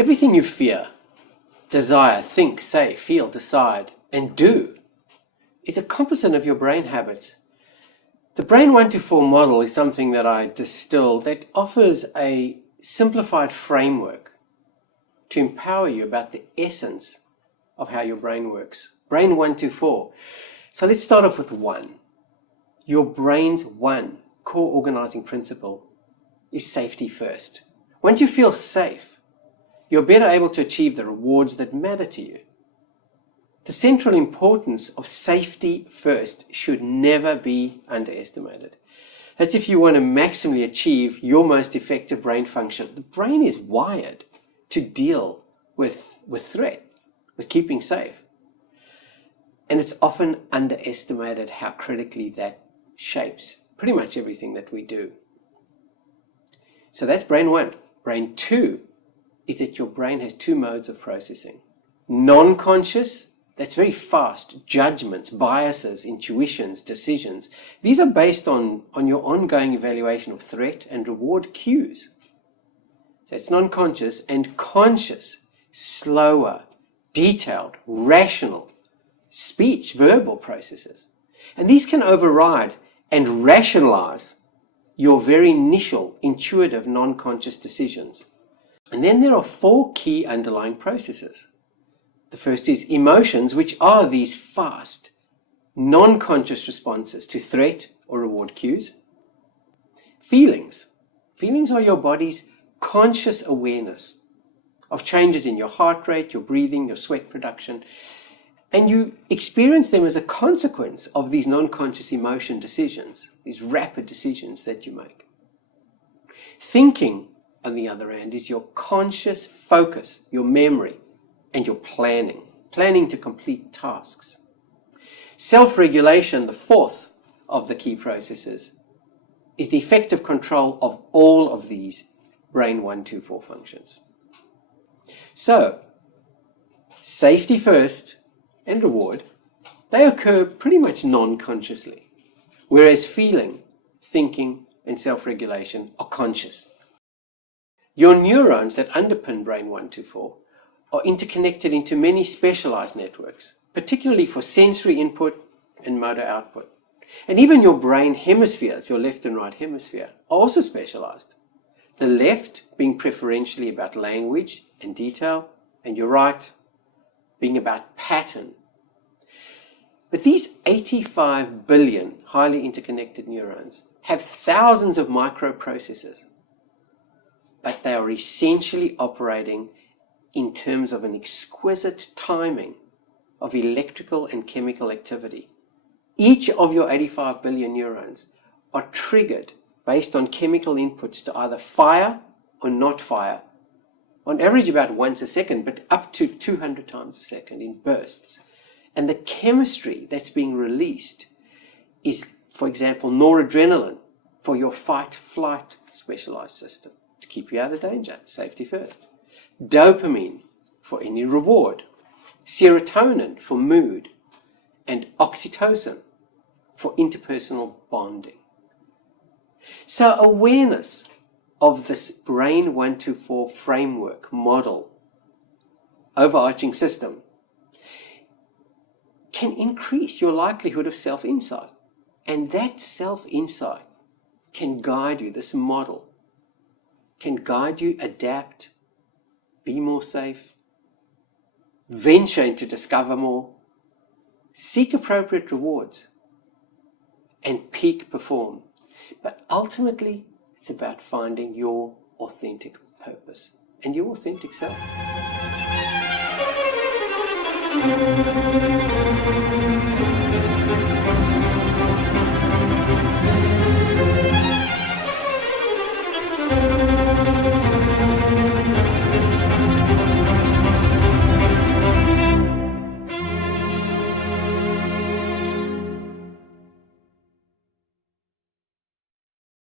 Everything you fear, desire, think, say, feel, decide, and do is a composite of your brain habits. The Brain 1 to 4 model is something that I distilled that offers a simplified framework to empower you about the essence of how your brain works. Brain 1 to 4. So let's start off with 1. Your brain's one core organizing principle is safety first. Once you feel safe, you're better able to achieve the rewards that matter to you. The central importance of safety first should never be underestimated. That's if you want to maximally achieve your most effective brain function. The brain is wired to deal with threat, with keeping safe. And it's often underestimated how critically that shapes pretty much everything that we do. So that's brain 1. Brain 2 is that your brain has 2 modes of processing. Non-conscious, that's very fast, judgments, biases, intuitions, decisions. These are based on your ongoing evaluation of threat and reward cues. That's non-conscious. And conscious, slower, detailed, rational, speech, verbal processes. And these can override and rationalize your very initial, intuitive, non-conscious decisions. And then there are 4 key underlying processes. The first is emotions, which are these fast, non-conscious responses to threat or reward cues. Feelings. Feelings are your body's conscious awareness of changes in your heart rate, your breathing, your sweat production. And you experience them as a consequence of these non-conscious emotion decisions, these rapid decisions that you make. Thinking, on the other hand, is your conscious focus, your memory, and your planning to complete tasks. Self-regulation, the 4th of the key processes, is the effective control of all of these brain 1, 2, 4 functions. So, safety first and reward, they occur pretty much non-consciously, whereas feeling, thinking, and self-regulation are conscious. Your neurons that underpin brain 1 to 4 are interconnected into many specialized networks, particularly for sensory input and motor output. And even your brain hemispheres, your left and right hemisphere, are also specialized. The left being preferentially about language and detail, and your right being about pattern. But these 85 billion highly interconnected neurons have thousands of microprocessors, but they are essentially operating in terms of an exquisite timing of electrical and chemical activity. Each of your 85 billion neurons are triggered based on chemical inputs to either fire or not fire, on average about once a second, but up to 200 times a second in bursts. And the chemistry that's being released is, for example, noradrenaline for your fight-flight specialized system to keep you out of danger, safety first. Dopamine for any reward, serotonin for mood, and oxytocin for interpersonal bonding. So awareness of this brain 1 to 4 framework, model, overarching system can increase your likelihood of self-insight. And that self-insight can guide you, this model can guide you adapt, be more safe, venture into discover more, seek appropriate rewards, and peak perform. But ultimately, it's about finding your authentic purpose and your authentic self.